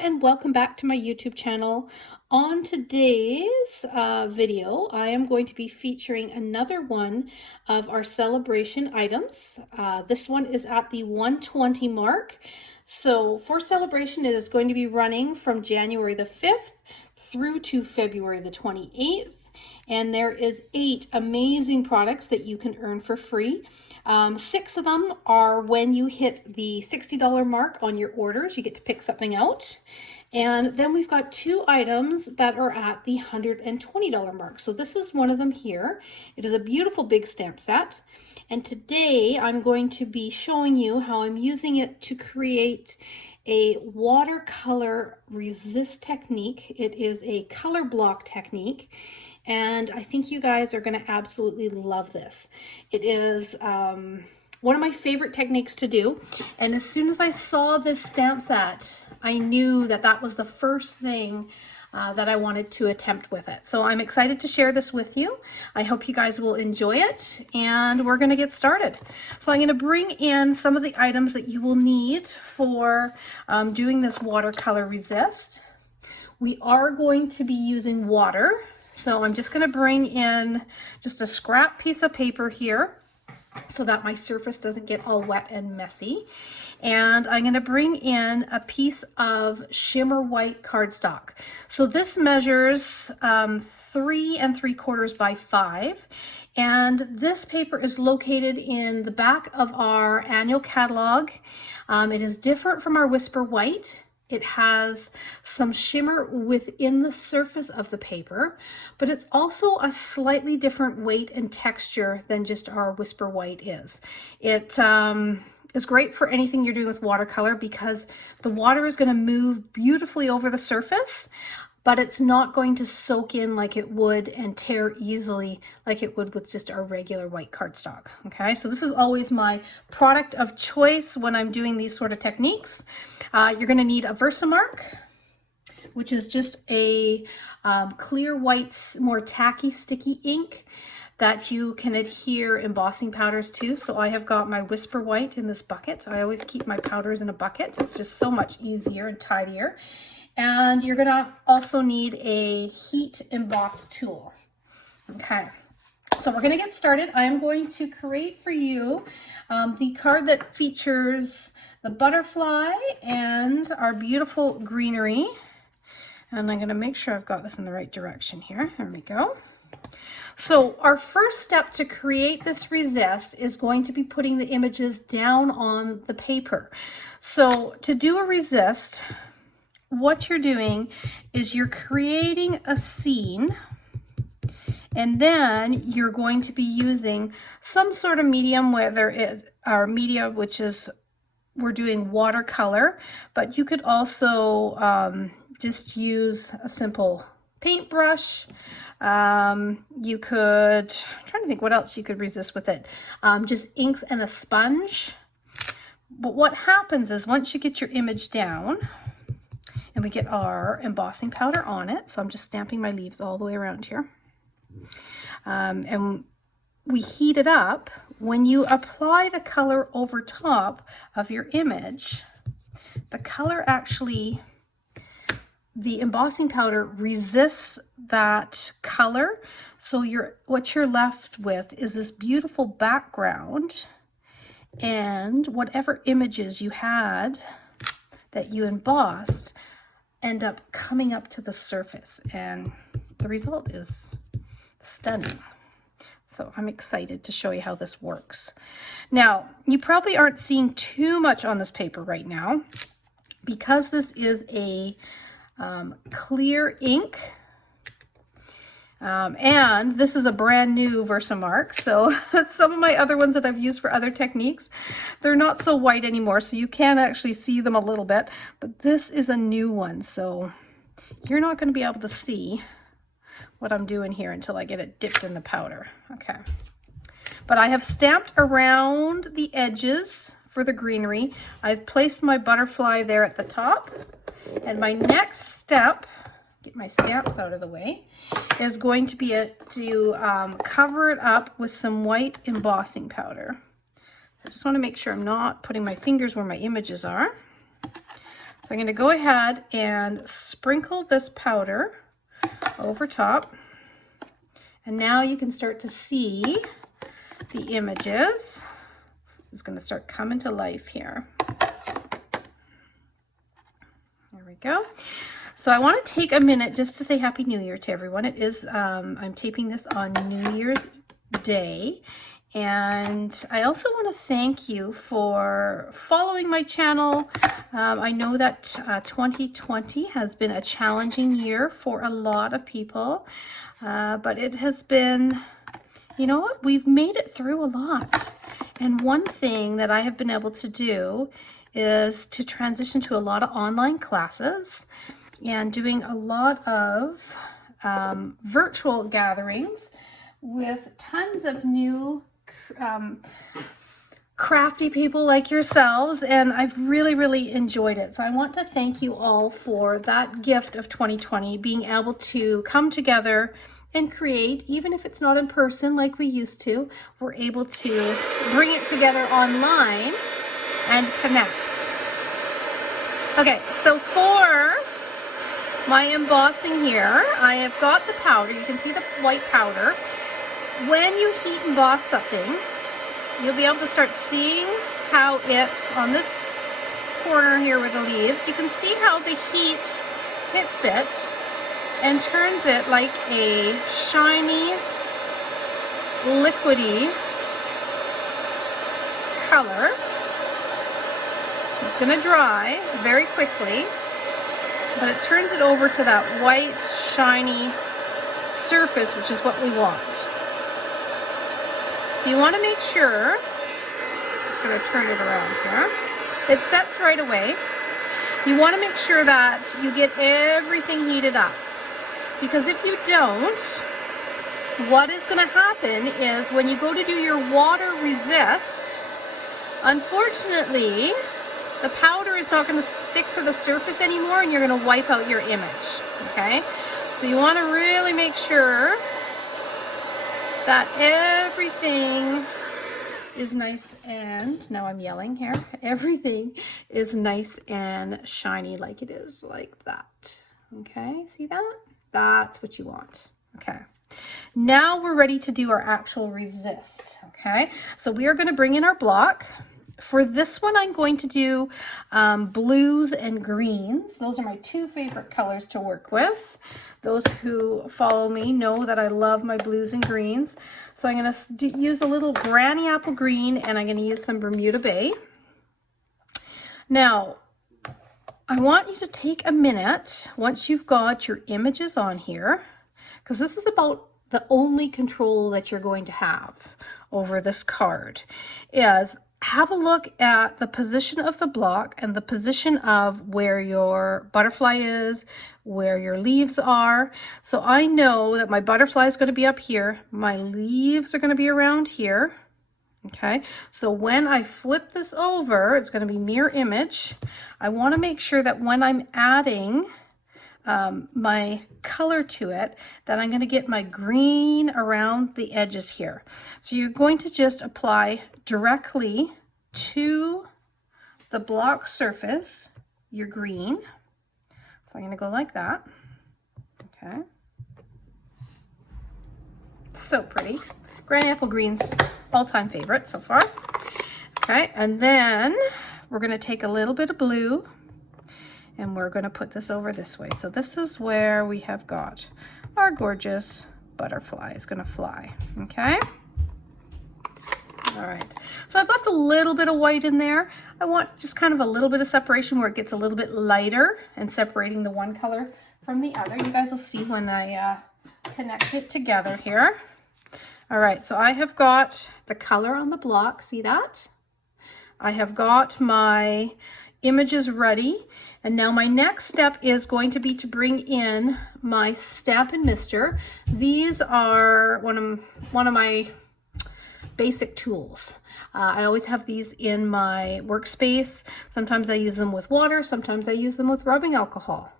and welcome back to my YouTube channel. On today's video, I am going to be featuring another one of our celebration items. This one is at the 120 mark. So for celebration, it is going to be running from January the 5th through to February the 28th. And there is 8 amazing products that you can earn for free. 6 of them are when you hit the $60 mark on your orders, you get to pick something out. And then we've got 2 items that are at the $120 mark. So this is one of them here. It is a beautiful big stamp set. And today I'm going to be showing you how I'm using it to create a watercolor resist technique. It is a color block technique. And I think you guys are going to absolutely love this. It is one of my favorite techniques to do. And as soon as I saw this stamp set, I knew that that was the first thing that I wanted to attempt with it. So I'm excited to share this with you. I hope you guys will enjoy it, and we're going to get started. So I'm going to bring in some of the items that you will need for doing this watercolor resist. We are going to be using water. So I'm just going to bring in just a scrap piece of paper here so that my surface doesn't get all wet and messy. And I'm going to bring in a piece of shimmer white cardstock. So this measures 3 3/4 by 5. And this paper is located in the back of our annual catalog. It is different from our Whisper White. It has some shimmer within the surface of the paper, but it's also a slightly different weight and texture than just our Whisper White is. It is great for anything you're doing with watercolor because the water is going to move beautifully over the surface, but it's not going to soak in like it would and tear easily like it would with just our regular white cardstock. Okay, so this is always my product of choice when I'm doing these sort of techniques. You're going to need a Versamark, which is just a clear white, more tacky, sticky ink that you can adhere embossing powders to. So I have got my Whisper White in this bucket. I always keep my powders in a bucket. It's just so much easier and tidier. And you're gonna also need a heat emboss tool. Okay, so we're gonna get started. I'm going to create for you the card that features the butterfly and our beautiful greenery. And I'm gonna make sure I've got this in the right direction here. There we go. So our first step to create this resist is going to be putting the images down on the paper. So to do a resist, what you're doing is you're creating a scene, and then you're going to be using some sort of medium, whether it's our media, which is we're doing watercolor, but you could also just use a simple paintbrush. You could, I'm trying to think what else you could resist with it. Just inks and a sponge. But what happens is once you get your image down, and we get our embossing powder on it. So I'm just stamping my leaves all the way around here. And we heat it up. When you apply the color over top of your image, the color actually, the embossing powder resists that color. So what you're left with is this beautiful background, and whatever images you had that you embossed end up coming up to the surface, and the result is stunning. So I'm excited to show you how this works. Now, you probably aren't seeing too much on this paper right now because this is a clear ink. And this is a brand new Versamark. So some of my other ones that I've used for other techniques, they're not so white anymore. So you can actually see them a little bit, but this is a new one. So you're not going to be able to see what I'm doing here until I get it dipped in the powder. Okay. But I have stamped around the edges for the greenery. I've placed my butterfly there at the top. And my next step, get my stamps out of the way, is going to be to cover it up with some white embossing powder. So I just want to make sure I'm not putting my fingers where my images are. So So I'm going to go ahead and sprinkle this powder over top. And now you can start to see the images. It's going to start coming to life here. There we go. So I want to take a minute just to say Happy New Year to everyone. It is, I'm taping this on New Year's Day. And I also want to thank you for following my channel. I know that 2020 has been a challenging year for a lot of people, but it has been, you know what, we've made it through a lot. And one thing that I have been able to do is to transition to a lot of online classes and doing a lot of virtual gatherings with tons of new crafty people like yourselves, and I've really enjoyed it. So I want to thank you all for that gift of 2020, being able to come together and create, even if it's not in person like we used to. We're able to bring it together online and connect. Okay, so for my embossing here, I have got the powder. You can see the white powder. When you heat emboss something, you'll be able to start seeing how it, on this corner here with the leaves, you can see how the heat hits it and turns it like a shiny, liquidy color. It's going to dry very quickly, but it turns it over to that white, shiny surface, which is what we want. So you want to make sure, just going to turn it around here, it sets right away. You want to make sure that you get everything heated up, because if you don't, what is going to happen is when you go to do your water resist, unfortunately, the powder is not going to stick to the surface anymore and you're going to wipe out your image, okay? So you want to really make sure that everything is nice and, now I'm yelling here, everything is nice and shiny like it is, like that. Okay, see that? That's what you want. Okay, now we're ready to do our actual resist. Okay, so we are going to bring in our block. For this one, I'm going to do blues and greens. Those are my two favorite colors to work with. Those who follow me know that I love my blues and greens. So I'm going to use a little Granny Apple Green, and I'm going to use some Bermuda Bay. Now, I want you to take a minute, once you've got your images on here, because this is about the only control that you're going to have over this card, is have a look at the position of the block and the position of where your butterfly is, where your leaves are. So I know that my butterfly is going to be up here. My leaves are going to be around here. Okay, so when I flip this over, it's going to be mirror image. I want to make sure that when I'm adding my color to it, that I'm going to get my green around the edges here. So you're going to just apply directly to the block surface your green. So I'm going to go like that. Okay, so pretty. Granny Apple Green's all-time favorite so far. Okay, and then we're going to take a little bit of blue and we're going to put this over this way. So this is where we have got our gorgeous butterfly is going to fly. Okay. All right. So I've left a little bit of white in there. I want just kind of a little bit of separation where it gets a little bit lighter and separating the one color from the other. You guys will see when I connect it together here. All right. So I have got the color on the block. See that? I have got my images ready, and now my next step is going to be to bring in my Stampin' Mister. These are one of my basic tools. I always have these in my workspace. Sometimes I use them with water, sometimes I use them with rubbing alcohol.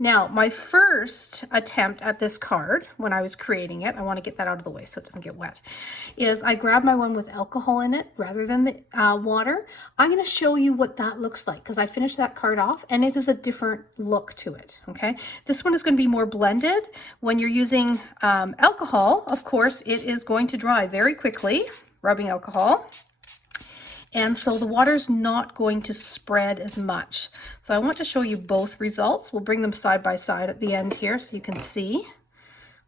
Now, my first attempt at this card, when I was creating it, I want to get that out of the way so it doesn't get wet, is I grabbed my one with alcohol in it rather than the water. I'm going to show you what that looks like because I finished that card off and it is a different look to it, okay? This one is going to be more blended. When you're using alcohol, of course, it is going to dry very quickly, rubbing alcohol. And so the water's not going to spread as much. So I want to show you both results. We'll bring them side by side at the end here so you can see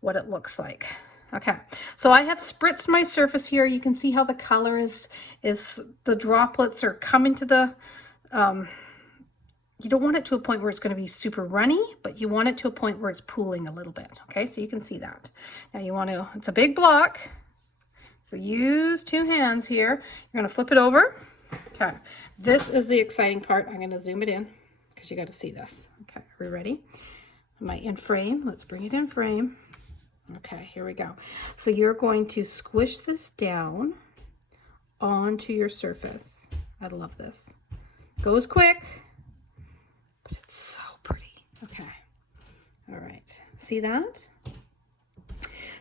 what it looks like. Okay, so I have spritzed my surface here. You can see how the color is the droplets are coming to the, you don't want it to a point where it's going to be super runny, but you want it to a point where it's pooling a little bit. Okay, so you can see that. Now you want to, it's a big block. So use two hands here. You're going to flip it over. Okay, this is the exciting part. I'm going to zoom it in because you got to see this. Okay, are we ready? Am I in frame? Let's bring it in frame. Okay, here we go. So you're going to squish this down onto your surface. I love this. Goes quick, but it's so pretty. Okay, all right. See that?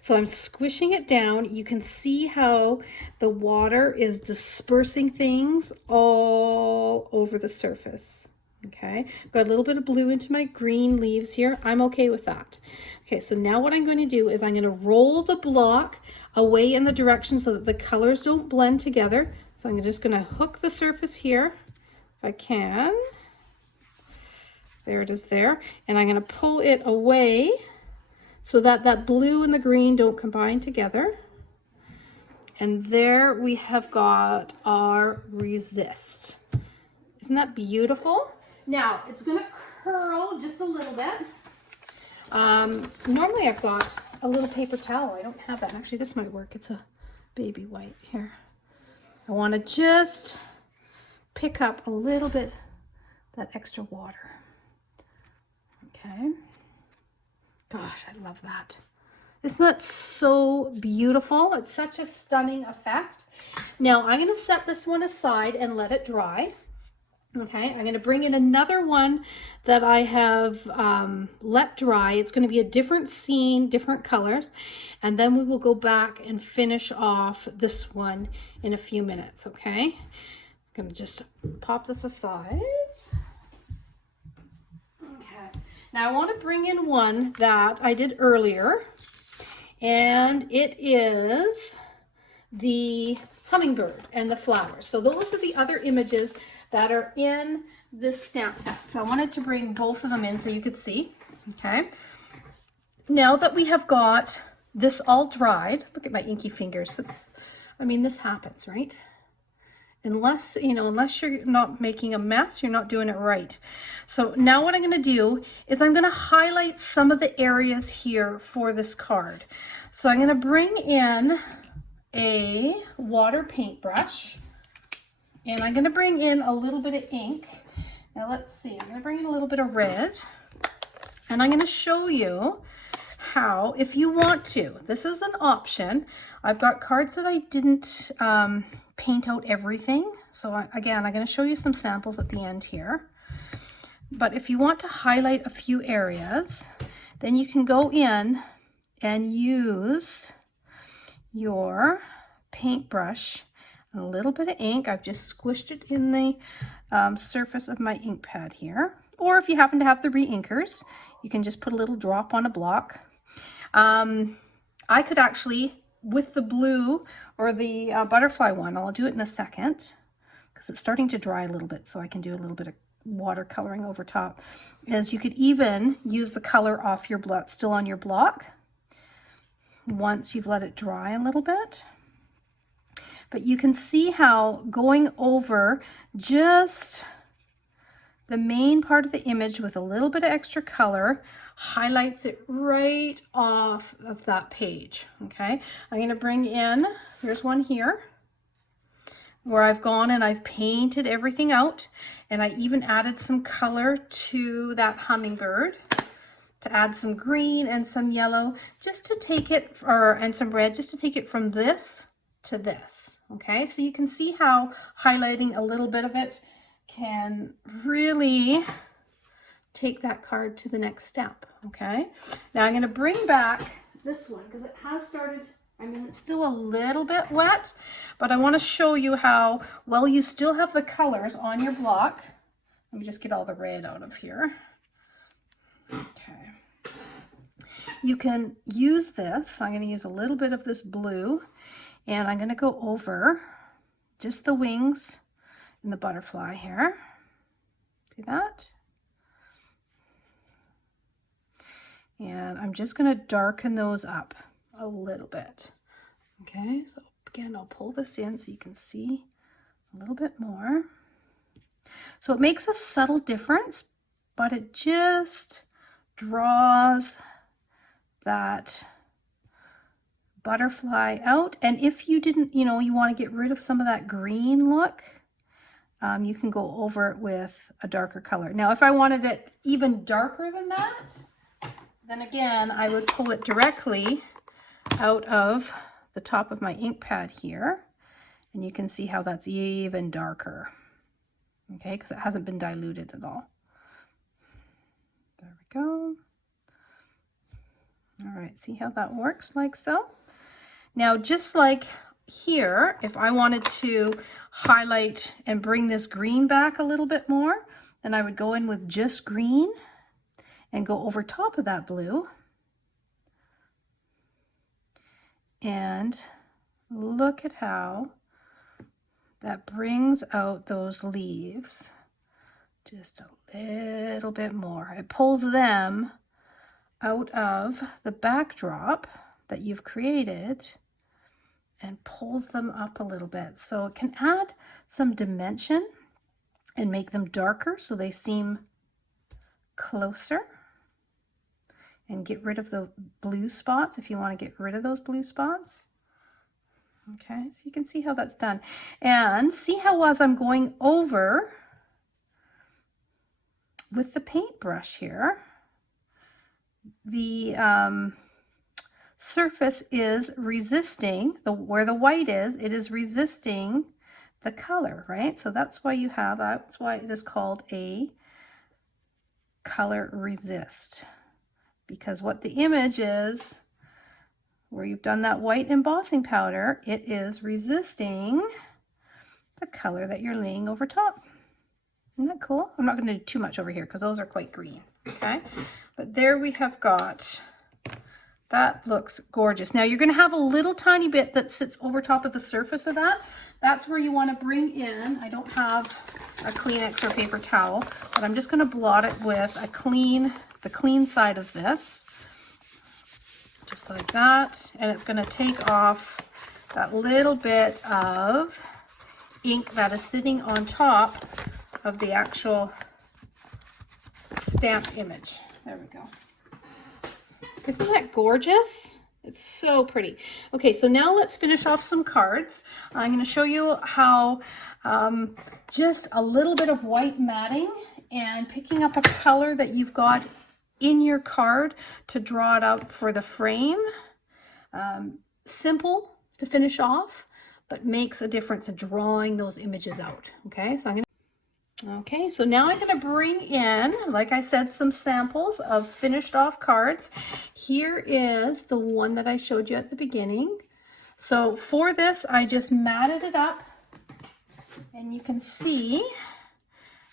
So I'm squishing it down. You can see how the water is dispersing things all over the surface. Okay, got a little bit of blue into my green leaves here. I'm okay with that. Okay, so now what I'm going to do is I'm going to roll the block away in the direction so that the colors don't blend together. So I'm just going to hook the surface here, if I can. There it is there. And I'm going to pull it away so that that blue and the green don't combine together. And there we have got our resist. Isn't that beautiful? Now it's going to curl just a little bit. Normally I've got a little paper towel. I don't have that. Actually, this might work. It's a baby white here. I want to just pick up a little bit that extra water. Okay. Gosh, I love that. Isn't that so beautiful? It's such a stunning effect. Now I'm going to set this one aside and let it dry. Okay, I'm going to bring in another one that I have let dry. It's going to be a different scene, different colors, and then we will go back and finish off this one in a few minutes. Okay, I'm going to just pop this aside. Now I want to bring in one that I did earlier, and it is the hummingbird and the flowers. So those are the other images that are in this stamp set. So I wanted to bring both of them in so you could see. Okay. Now that we have got this all dried, look at my inky fingers. This happens, right? Unless you're not making a mess, you're not doing it right. So now what I'm going to do is I'm going to highlight some of the areas here for this card. So I'm going to bring in a water paintbrush and I'm going to bring in a little bit of ink. Now let's see, I'm going to bring in a little bit of red and I'm going to show you how, if you want to, this is an option. I've got cards that I didn't paint out everything. So again, I'm going to show you some samples at the end here. But if you want to highlight a few areas, then you can go in and use your paintbrush and a little bit of ink. I've just squished it in the surface of my ink pad here. Or if you happen to have the re-inkers, you can just put a little drop on a block. I could actually, with the blue or the butterfly one, I'll do it in a second because it's starting to dry a little bit, so I can do a little bit of watercoloring over top. As you could even use the color off your block, still on your block, once you've let it dry a little bit. But you can see how going over just the main part of the image with a little bit of extra color highlights it right off of that page. Okay, I'm going to bring in, here's one here where I've gone and I've painted everything out, and I even added some color to that hummingbird to add some green and some yellow just to take it, and some red just to take it from this to this. Okay, so you can see how highlighting a little bit of it can really take that card to the next step. Okay, now I'm going to bring back this one because it has started, I mean, it's still a little bit wet, but I want to show you how well you still have the colors on your block. Let me just get all the red out of here. Okay. You can use this. I'm going to use a little bit of this blue, and I'm going to go over just the wings and the butterfly here. See that? And I'm just going to darken those up a little bit. Okay, so again, I'll pull this in so you can see a little bit more. So it makes a subtle difference, but it just draws that butterfly out. And if you didn't, you know, you want to get rid of some of that green look, you can go over it with a darker color. Now, if I wanted it even darker than that, then again, I would pull it directly out of the top of my ink pad here, and you can see how that's even darker, okay, because it hasn't been diluted at all. There we go. All right, see how that works, like so. Now, just like here, if I wanted to highlight and bring this green back a little bit more, then I would go in with just green and go over top of that blue and look at how that brings out those leaves just a little bit more. It pulls them out of the backdrop that you've created and pulls them up a little bit. So it can add some dimension and make them darker so they seem closer, and get rid of the blue spots if you want to get rid of those blue spots. Okay, so you can see how that's done. And see how as I'm going over with the paintbrush here, the surface is resisting, where the white is, it is resisting the color, right? So that's why you have, that's why it is called a color resist. Because what the image is, where you've done that white embossing powder, it is resisting the color that you're laying over top. Isn't that cool? I'm not going to do too much over here because those are quite green, okay? But there we have got, that looks gorgeous. Now you're going to have a little tiny bit that sits over top of the surface of that. That's where you want to bring in, I don't have a Kleenex or paper towel, but I'm just going to blot it with the clean side of this, just like that. And it's going to take off that little bit of ink that is sitting on top of the actual stamped image. There we go. Isn't that gorgeous? It's so pretty. Okay, so now let's finish off some cards. I'm going to show you how just a little bit of white matting and picking up a color that you've got in your card to draw it up for the frame. Simple to finish off, but makes a difference in drawing those images out. Okay, so so now I'm going to bring in, like I said, some samples of finished off cards. Here is the one that I showed you at the beginning. So for this, I just matted it up, and you can see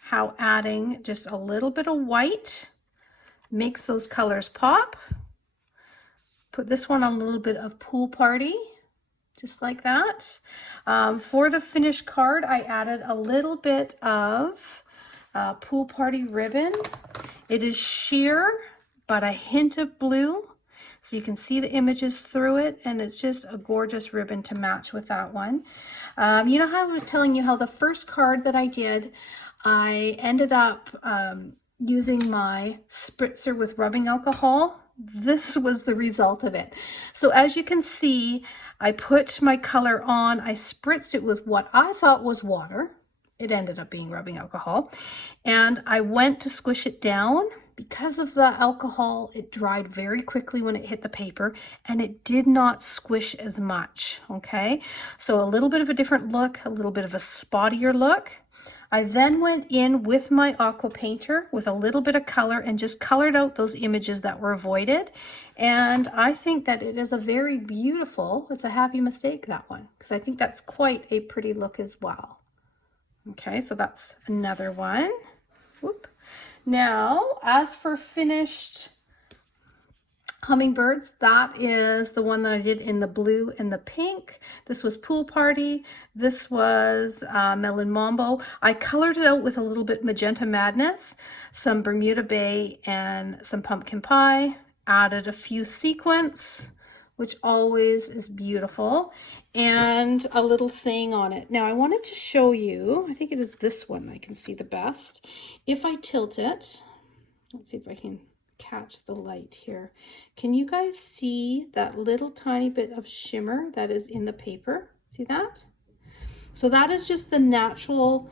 how adding just a little bit of white makes those colors pop. Put this one on a little bit of Pool Party, just like that. For the finished card, I added a little bit of Pool Party ribbon. It is sheer, but a hint of blue, so you can see the images through it, and it's just a gorgeous ribbon to match with that one. You know how I was telling you how the first card that I did, I ended up using my spritzer with rubbing alcohol? This was the result of it. So as you can see, I put my color on, I spritzed it with what I thought was water. It ended up being rubbing alcohol. And I went to squish it down. Because of the alcohol, it dried very quickly when it hit the paper, and it did not squish as much, okay? So a little bit of a different look, a little bit of a spottier look. I then went in with my aqua painter with a little bit of color and just colored out those images that were avoided. And I think that it is a very beautiful, it's a happy mistake, that one, because I think that's quite a pretty look as well. Okay, so that's another one. Whoop. Now, as for finished hummingbirds, that is the one that I did in the blue and the pink. This was Pool Party. This was Melon Mambo. I colored it out with a little bit Magenta Madness, some Bermuda Bay, and some Pumpkin Pie. Added a few sequins, which always is beautiful, and a little saying on it. Now I wanted to show you, I think it is this one I can see the best. If I tilt it, let's see if I can catch the light here. Can you guys see that little tiny bit of shimmer that is in the paper? See that? So that is just the natural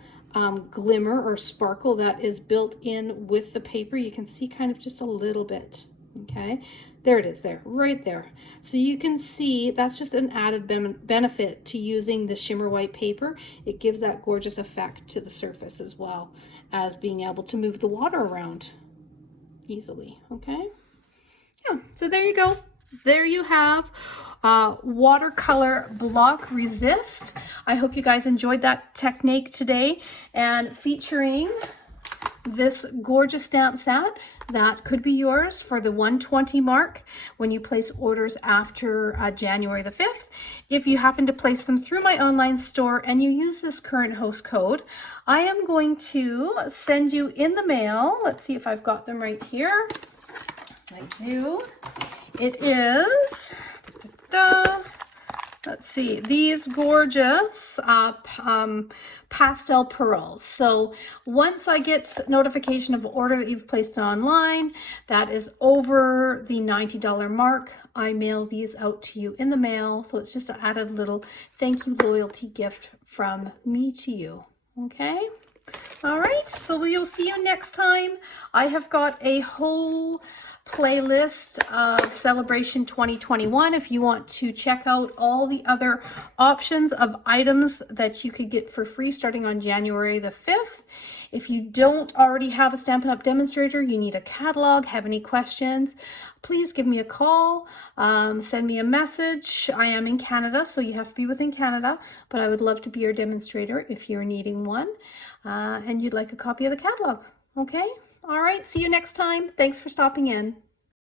glimmer or sparkle that is built in with the paper. You can see kind of just a little bit. Okay, there it is, there, right there. So you can see that's just an added benefit to using the shimmer white paper. It gives that gorgeous effect to the surface as well as being able to move the water around easily. Okay, yeah, so there you go. There you have watercolor block resist. I hope you guys enjoyed that technique today, and featuring this gorgeous stamp set that could be yours for the 120 mark when you place orders after January the 5th. If you happen to place them through my online store and you use this current host code, I am going to send you in the mail. Let's see if I've got them right here. I do. It is, let's see, these gorgeous pastel pearls. So once I get notification of order that you've placed online that is over the $90 mark, I mail these out to you in the mail. So it's just an added little thank you loyalty gift from me to you. Okay. All right. So we'll see you next time. I have got a whole playlist of Celebration 2021 if you want to check out all the other options of items that you could get for free starting on January the 5th. If you don't already have a Stampin' Up! Demonstrator, you need a catalog, have any questions, please give me a call, send me a message. I am in Canada, so you have to be within Canada, but I would love to be your demonstrator if you're needing one and you'd like a copy of the catalog. Okay? All right, see you next time. Thanks for stopping in.